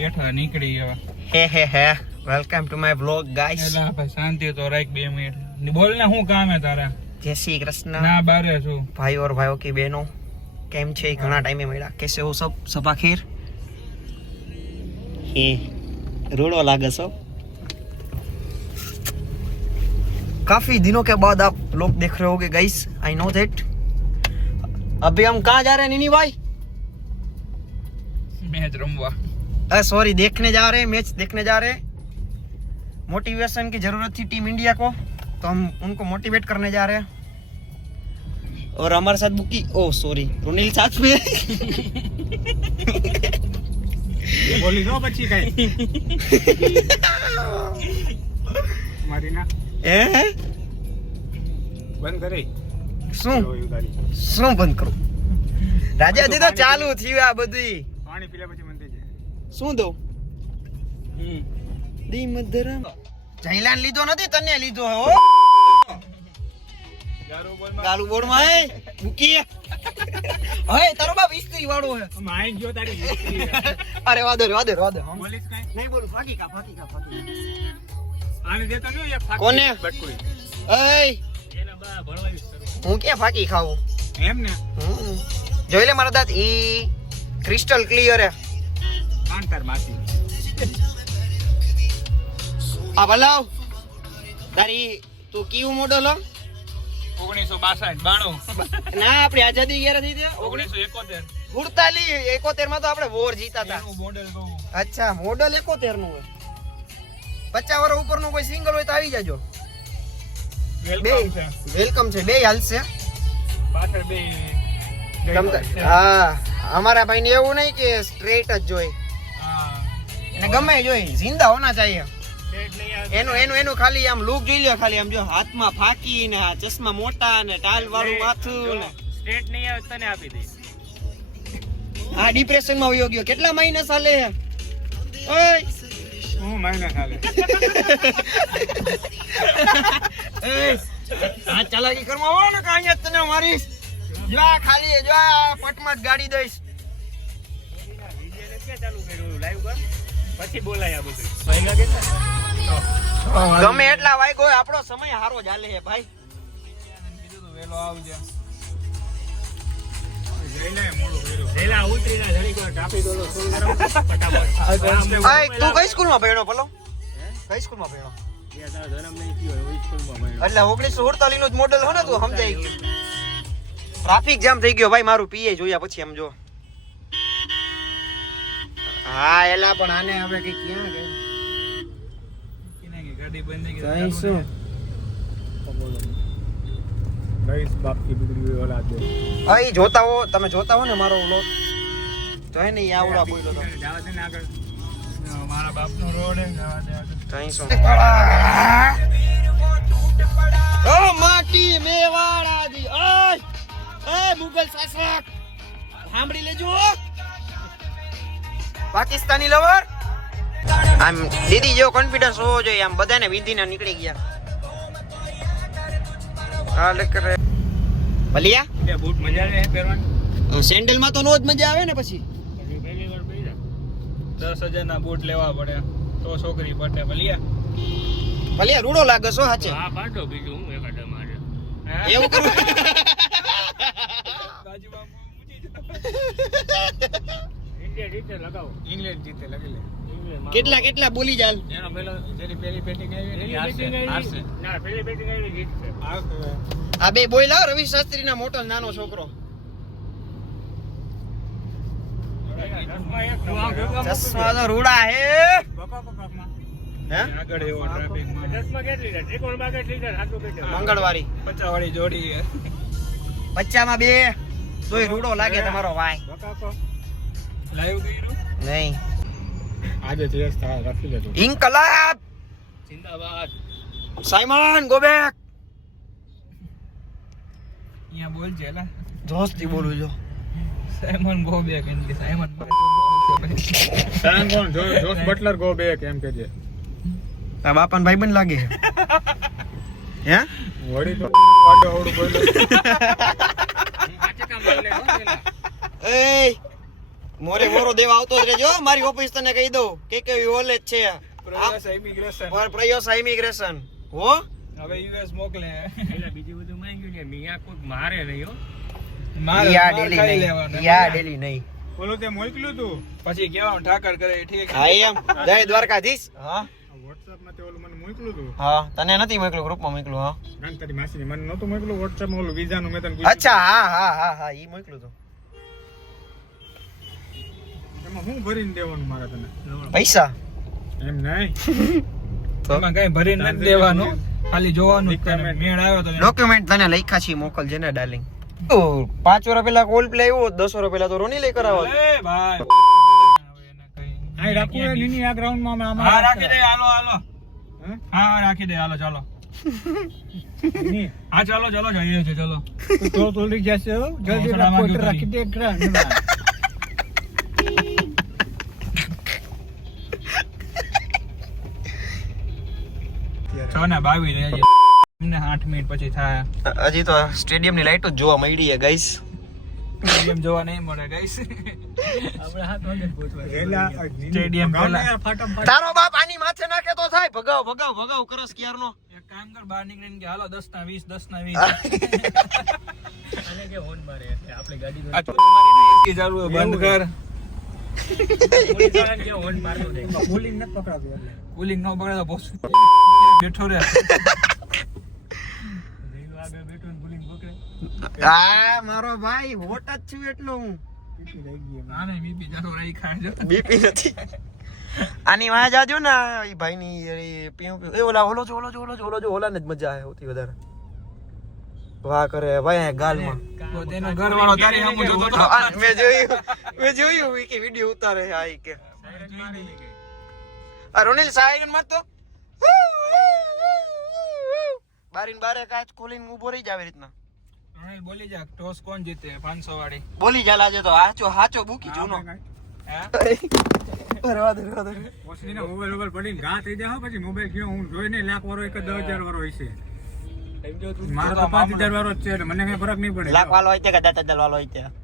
બેઠા નીકળી ગયા. હે welcome to my vlog guys. એલા ભાઈ શાંતિ તો રાખ 2 મિનિટ. બોલ ને શું કામ હે તારા? જય શ્રી કૃષ્ણ. ના બારે છું. ભાઈ और भाइयों की बहनों કેમ છે? ઘણા ટાઈમે મળ્યા. कैसे हो सब? सब आखिर ये रोड़ो लागे सो. काफी दिनों के बाद आप लोग देख रहे होगे गाइस. I know that. अभी हम कहाँ जा रहे हैं नीनी भाई? मैच रमवा. सॉरी, देखने जा रहे हैं, मैच देखने जा रहे हैं. मोटिवेशन की जरूरत थी टीम इंडिया को, तो हम उनको मोटिवेट करने जा रहे हैं. और हमारे साथ बुकी सॉरी रुनील साथ में બોલી દો પછી કઈ મારી ના બંધ કરી શું બંધ કરું? રાજાજી તો ચાલુ થયું આ બધું. પાણી પીલા પછી મન થઈ જાય. શું દો દી મધરમ જયલાન લીધો નથી, તને લીધો હે. ઓ ગાલુ બોલ માં હે બુકી. ઓય તારો બાપ ઇસ્ત્રી વાળો હે. માઈ ગયો તારી ઇસ્ત્રી. અરે વાદર બોલીસ કઈ નહીં બોલું. ફાકી કા આને દેતો ન એક ફાકી. કોને? બટકુઈ. એય એના બા ભળવાયું કરું. હું ક્યાં ફાકી ખાવું? એમ ને જોઈ લે મારા દાંત ઈ ક્રિસ્ટલ ક્લિયર હે. કાંતાર માસી. આ ભલાવ તારી તું કયું મોડલ હો? 1962 ના આપણી આઝાદી ક્યારે થઈ હતી? 1971 48 71 માં તો આપણે વોર જીતા હતા. એનું મોડેલ કહું. અચ્છા, મોડલ 71 નું હોય. 50 વર્ષ ઉપરનું કોઈ સિંગલ હોય તો આવી જાજો. વેલકમ છે. વેલકમ છે. બે હાલશે. પાછળ બે હા, અમારા ભાઈ ને એવું નહીં કે સ્ટ્રેટ જ જોઈ, હા એને ગમે જોઈ, જિંદા હોના ચાહીએ. સ્ટેટ નહીં આવે. એનું ખાલી આમ લુક જોઈ લે. ખાલી આમ જો હાથમાં ફાકી ને આ ચશ્મા મોટા ને ટાલ વાળું માથું ને. સ્ટેટ નહીં આવે તને આપી દઈશ. આ ડિપ્રેશન માં વયો ગયો. કેટલા મહિના ચાલે હે? ઓય હું મહિના ચાલે. આ ચાલાકી કરવા આવો ને કાંઈ તને મારીશ. જો આ ખાલી જો આ પટમાં જ ગાડી દઈશ. વિડિયો કે ચાલુ કર્યું લાઈવ પર પછી બોલાય આ બધું. ભાઈ લાગે છે. ગમે એટલા વાગ્યો આપણો સમય હારો જ હાલે છે ભાઈ. કીધું તો વેલો આવજે. જઈને મોડું કર્યું. જઈલા ઉતરી ના જરી કોઈ કાપી દો તો ફૂલ ગરમ ફટાફટ. આય તું કઈ સ્કૂલમાં ભણ્યો ભલો? કઈ સ્કૂલમાં ભણ્યો? એ તારો જન્મ નહીં થયો હોય સ્કૂલમાં ભણ્યો. એટલે 1948 નું જ મોડેલ હો ને, તું સમજાઈ ગયું. ટ્રાફિક જામ થઈ ગયો ભાઈ. મારું પીએ જોયા પછી આમ જો. હા એલા પણ આને હવે કે ક્યાં ગઈ? ગાડી બંધ થઈ કઈ શું? ગાઈસ બાપ કી બિગડી હુઈ औलाद દે. હા ઈ જોતા હો, તમે જોતા હો ને મારો વ્લોગ તો હે ને ઈ આવડા બોલ્યો તો. જાવા દે ને આગળ. મારા બાપનો રોડ હે, જાવા દે આગળ. કઈ શું? ઓ માટી મેવાડા દી. ઓય એ મુગલ શાસક સાંભળી લેજો. પાકિસ્તાની લવર આમ દીદી જેવો કોન્ફિડન્સ હોવો જોઈએ. આમ બધાને વિધિને નીકળી ગયા. હા લેકર ભલિયા બે બૂટ મજા આવે હે પહેરવાની. સેન્ડલ માં તો નો જ મજા આવે ને પછી. પછી પહેલી વાર પહેર્યા 10,000 ના બૂટ લેવા પડે તો છોકરી પટે. ભલિયા રૂડો લાગે છો સાચે. હા પાટો બીજું હું એકાદ મારે એવું કરું. બાજુમાં ઇંગ્લેન્ડ જીતે લગાવો. ઇંગ્લેન્ડ જીતે લગી લે. કેટલા બોલી જાલ. એનો પેલો જેની પેલી બેટિંગ આવી ને હારશે. ના પેલી બેટિંગ આવી જીતશે. આ બે બોયલા રવિ શાસ્ત્રી ના મોટો નાનો છોકરો. ચશ્મા તો રૂડા હે. હે આગળ એવો ટ્રાફિક માં ચશ્મા કેટલી છે? ત્રિકોણ બાગ કેટલી છે? સાચું કહી દે. મંગળવારી 50 વાળી જોડી છે. 50 માં બે તોય રૂડો લાગે તમારો ભાઈ. લાઈવ કર્યું નહીં આજે જે સ્થળ રાખી લેજો. ઇન્કલાબ જિંદાબાદ. Simon go back. અહીંયા બોલ જેલા જોસ્તી બોલું જો. સાયમન ગો બેક એમ કે સાયમન સાયમન કોણ? જોસ બટલર ગો બેક એમ કે છે. આ બાપાન ભાઈબંધ લાગે છે. હે વડી તો વાડો ઓડું બોલ્યો. કાચે કામ લઈ લે. એ મોરે મોરો દેવા આવતો જ રહેજો મારી ઓફિસ તને કહી દઉં કે કેવી ઓલે જ છે પ્રયાસ ઇમિગ્રેશન પર પ્રયોસ ઇમિગ્રેશન હો હવે યુએસ મોકલે એટલે બીજું બધું માંગ્યું ને મિયા કોઈ મારે નહીં હો યા ડેલી નહીં યા ડેલી નહીં બોલો તે મોકલ્યું તું પછી કેવાનું ઠાકર કરે ઠીક હા એમ જય દ્વારકાધીશ હા WhatsApp માં તે ઓલું મને મોકલ્યું તું હા તને નથી મોકલ્યું ગ્રુપમાં મોકલ્યું હા ના તારી માસીને મને નહોતું મોકલ્યું WhatsApp માં ઓલું વિઝાનું મેં તને પૂછ્યું અચ્છા હા ઈ મોકલ્યું તું એમાં હું ભરીને દેવાનું મારે તને પૈસા એમ નહીં તો એમાં કઈ ભરીને નથી દેવાનું ખાલી જોવાનું જ તને મેળ આવ્યો તો ડોક્યુમેન્ટ તને લખ્યા છે મોકલજે ને ડાર્લિંગ 5 વર્ષ પહેલા કોલ પ્લે આવ્યો 10 વર્ષ પહેલા તો રોની લઈ કરાવો એ ભાઈ આ રાખું એ નીની આ ગ્રાઉન્ડ માં આમાં હા રાખી દે હાલો હા રાખી દે હાલો ચાલો હા ચાલો જઈએ છે ચાલો તો તોડી જશે જલ્દી રાખી દે ગ્રાઉન્ડ છો ને 22 રહેજે અમને 8 મિનિટ પછી થાય હજી તો સ્ટેડિયમ ની લાઈટો જ જોવા મળી છે ગાઈસ સ્ટેડિયમ જોવા નહીં મળે ગાઈસ આપણે 7 વાગે પહોંચવા સ્ટેડિયમ પેલા તારો બાપ આની માથે નાખે તો થાય ભગાવ કરસ ક્યારનો એક કામ કર બહાર નીકળીને કે હાલો 10 ના 20 આને કે હોન મારે એટલે આપણે ગાડી આ તો મારી ને એસી ચાલુ છે બંધ કર પોલીસ વાળાને કે હોન મારતો નહીં કુલિંગ નથી પકડાતું એટલે કુલિંગ ન પકડે તો બોસ બેઠો રે રેલવે આગળ બેઠો ને પોલીસ પકડે આ મારો ભાઈ હોટ જ છું એટલો હું આને બીપી જાતો રહી ખાજો બીપી નથી આની વાહ જાજો ને ઈ ભાઈ ની પીઉ એ ઓલા ઓલો જો ઓલા ને જ મજા આવે સૌથી વધારે વાહ કરે ભાઈ ગાલમાં તો તેનો ઘરવાળો તારી સામુ જોતો તો મેં જોયું કે વિડિયો ઉતારે આ ઈ કે આ રોનિલ સાયરન મારતો બારીન બારે કાચ ખોલીને ઊભો રહી જાવે રીતના રોનિલ બોલી જા ટોસ કોણ જીતે 500 વાળી બોલી જા લાજે તો હાચો બુકી જૂનો પરવા દે ઓસનીના મોબાઈલ પડીને ઘા થઈ જાય પછી મોબાઈલ ગયો હું જોઈને લાખ વાળો એક 10000 વાળો હશે મારો તો 5000 વાળો જ છે એટલે મને કઈ ફરક નહીં પડે લાખ વાળો હોય કે 10000 વાળો હોય ત્યાં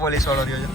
પોલીસ વાળો રહ્યો છે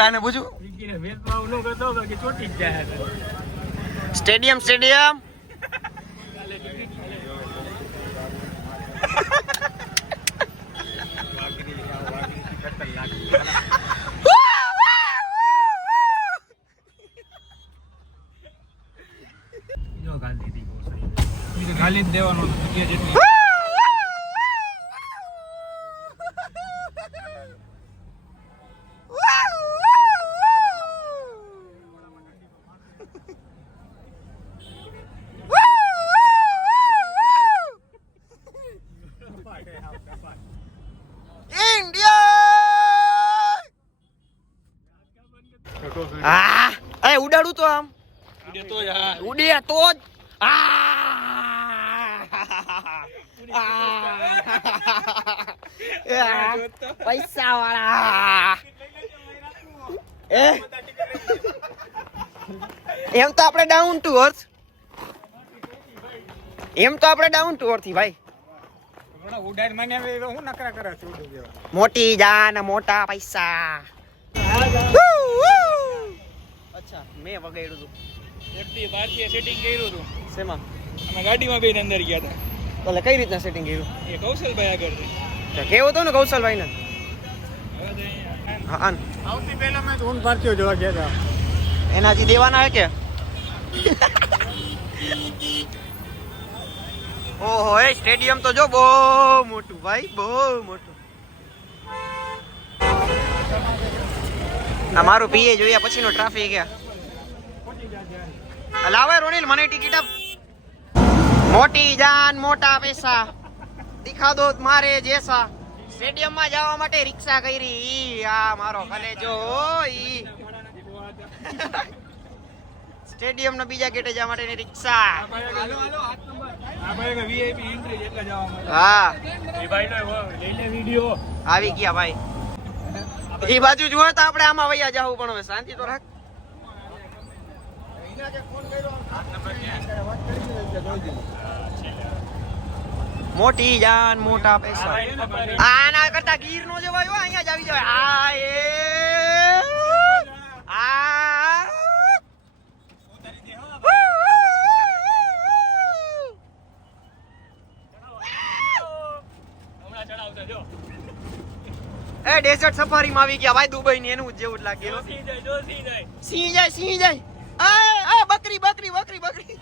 આને પૂછું સ્ટેડિયમ ગાલી જ દેવાનું જગ્યા જેટલી ઉડાડું તો આમ તો યાર ઉડે તો જ પૈસા વાળા એમ તો આપણે ડાઉન ટુ અર્થ થી ભાઈ ઉડાડ મને હું નકરા કરે છું મોટી જાન મોટા પૈસા અચ્છા મેં વગાડ્યું હતું એફડી ભારતીય સેટિંગ કર્યું હતું શેમાં અમે ગાડીમાં બેન અંદર ગયા હતા એટલે કઈ રીતના સેટિંગ કર્યું એ કૌશલભાઈ આગળ કેવું હતું ને કૌશલભાઈ ને હવે હા સૌથી પહેલા મેં ઊન ભારતીય જોવા ગયા હતા. એના હજી દેવાના હે કે ઓહો એ સ્ટેડિયમ તો જો બહુ મોટું ભાઈ, બહુ મોટું. આ મારું પીએ જોયા પછીનો ટ્રાફિક હે. લાવે રોનિલ મને ટિકિટ આપ. મોટી જાન મોટા પૈસા દિખા દો મારે જેસા. સ્ટેડિયમ માં જવા માટે રિક્ષા કરી ઈ આ મારો કલેજો ઈ સ્ટેડિયમ ના બીજા ગેટે જવા માટેની રિક્ષા. હા એ ભાઈનો લઈ લે વિડિયો. આવી ગયા ભાઈ. એ બાજુ જુઓ તો આપણે આમાં વૈયા જાવું, પણ હવે શાંતિ તો રાખ. મોટી જાન મોટા પૈસા. આના કરતા ગીર નો જવાય હો, અહીંયા જ આવી જાય. આ એ આ હમણાં ચડાવતો જો. એ ડેઝર્ટ સફારી માં આવી ગયા ભાઈ, દુબઈ ની એનું જ જેવું જ લાગે. જોસી જાય, જોસી જાય. સિંહ જાય, સિંહ જાય. આ બકરી બકરી બકરી બકરી.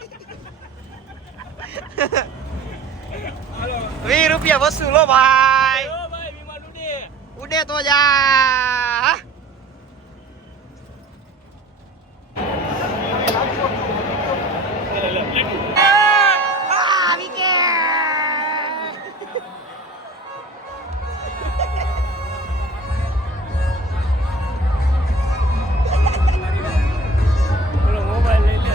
20 રૂપિયા વસૂલો ભાઈ. ઓ ભાઈ વિમાન ઉડે. ઉડે તો જા. આવી કે બોલો મોબાઈલ લઈ લે.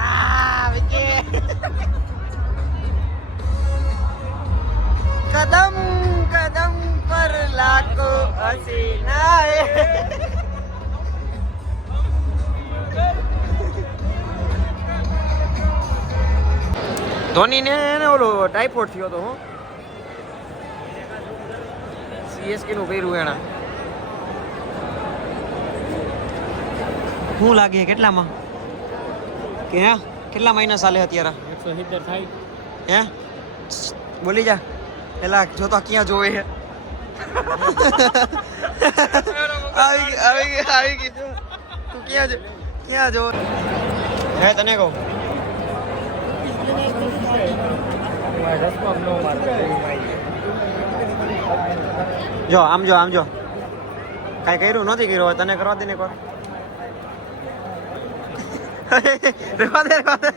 આવી કે કદમ કદમ પર લાખો હસીનાએ. ધોની ને ઓલો ટાઇફોઇડ થયો તો હું સીએસકે નું પહેર્યું એના. શું લાગે કેટલામાં કે હે કેટલા મહિના ચાલે અત્યારે 170 થાય. હે બોલી જા પેલા જોતો ક્યાં જોવે છે. આવી ગઈ તું ક્યાં જો હે તને કહું. જો આમ જો કાઈ કર્યું નથી કર્યું, તને કરવા દે ને એકવાર. રેવા દે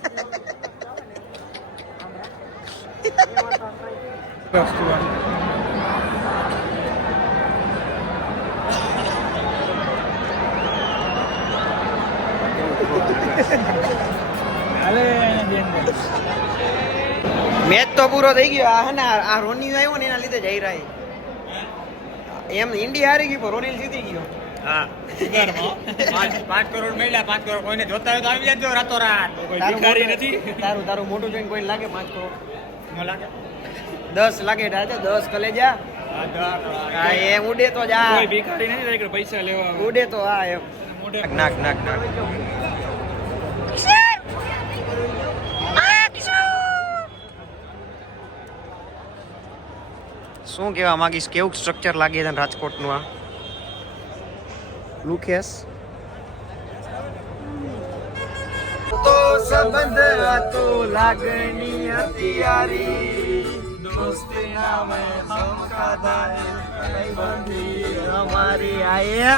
મેચ તો પૂરો થઈ ગયો. આ હે ને આ રોની આવ્યો ને એના લીધે જઈ રહી. એમ ઇન્ડિયા હારી ગઈ પણ રોનિલ જીતી ગયો. હા 5 કરોડ મળ્યા. 5 કરોડ કોઈને જોતા હોય તો આવી જજો રાતો રાત. કોઈ ભિખારી નથી. તારું મોટું જોઈને કોઈ લાગે 5 કરોડ ન લાગે 10 લાગે રાજા 10 કલેજા. હા એમ ઉડે તો જા. કોઈ ભિખારી નથી તારી જોડે પૈસા લેવા. ઉડે તો હા એમ નાક શું કહેવા માંગીશ, કેવું સ્ટ્રક્ચર લાગે છે રાજકોટનું આ લુકેશ. તો સંબંધ હતો લાગણી હતી યારી, દોસ્તી નામે સમકાદાની બંધી અમારી આયે.